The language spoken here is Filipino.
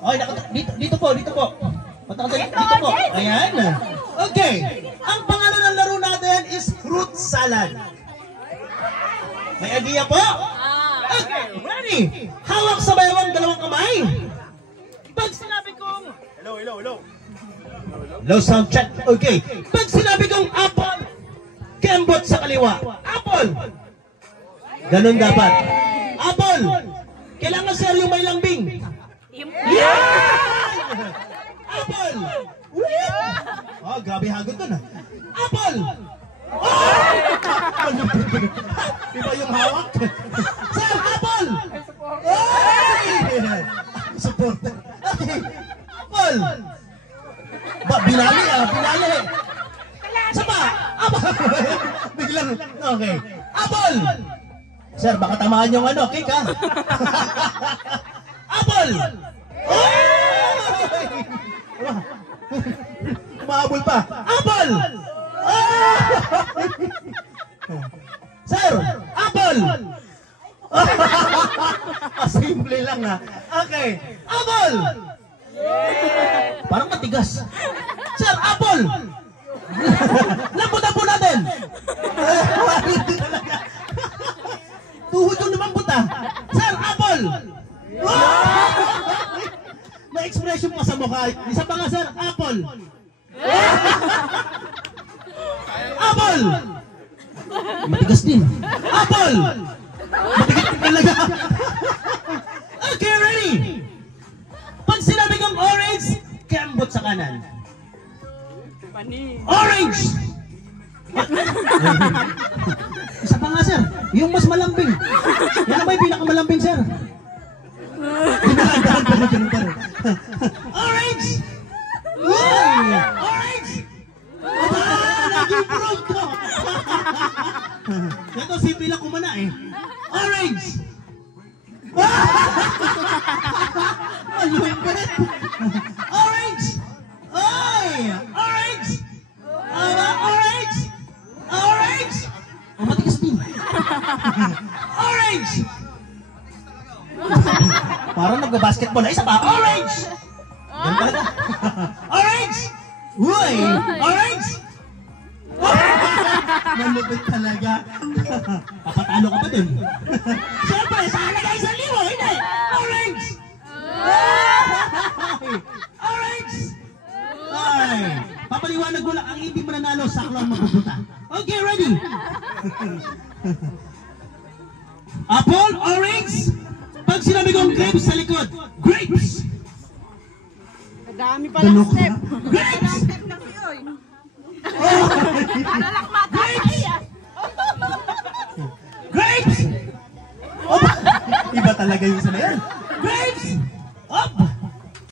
Okay, dito po. Dito po. Ayan. Okay. Ang pangalan ng laro natin is fruit salad. May idea po? Okay, ready? Hawak sa bayawang dalawang kamay. Pag sinabi kong... Hello. Low sound check. Okay. Pag sinabi kong apple, kembot sa kaliwa. Apple. Ganun dapat. Apple. Kailangan sir yung may lambing. Yeah! Apple. Oh, grabe hagod dun ah. Apple. Oh! Iba yung hawak. Sir, apple. Oy! Support. Okay. Apple. Binali. Isa pa. Apple. Biglang. Okay. Apple. Sir, baka tamaan yung cake ha. Apple. Umahabol pa. Apple. Sir, apple. Simple lang ha. Okay. Apple. Parang matigas. Sir, apple. Lambutan po natin. Tuhod yung naman buta. Sir, apple. May expression pa sa mukha. Isa pa nga sir, apple. Apple. Matigas din. Apple. Matigas din talaga. Okay, ready? Pag sinabi kong orange, kembot sa kanan. Orange. Isa pa nga sir, yung mas malambing. Yan ba yung pinakamalambing sir? Orange! Orange! Naging broke ko! Ito simple lang kumana eh. Orange! Orange! Oy! Orange! Orange! Orange! Oh, matigas din. Orange! Parang nagbabasketball. Isa pa. Orange! Yan talaga. Orange! Uy! Orange! Malupit talaga. Papatalo ka pa dun. Siyempre, sana kayo sa liwo. Hindi! Orange! Orange! Ay! Papaliwanag ko lang, ang hindi mananalo, saklo ang mapupunta. Okay, ready? Apple, orange. Pag sinabi kong grapes sa likod, grapes. Dami palang step. Grapes. Grapes. Iba talaga yung isa na yan. Grapes.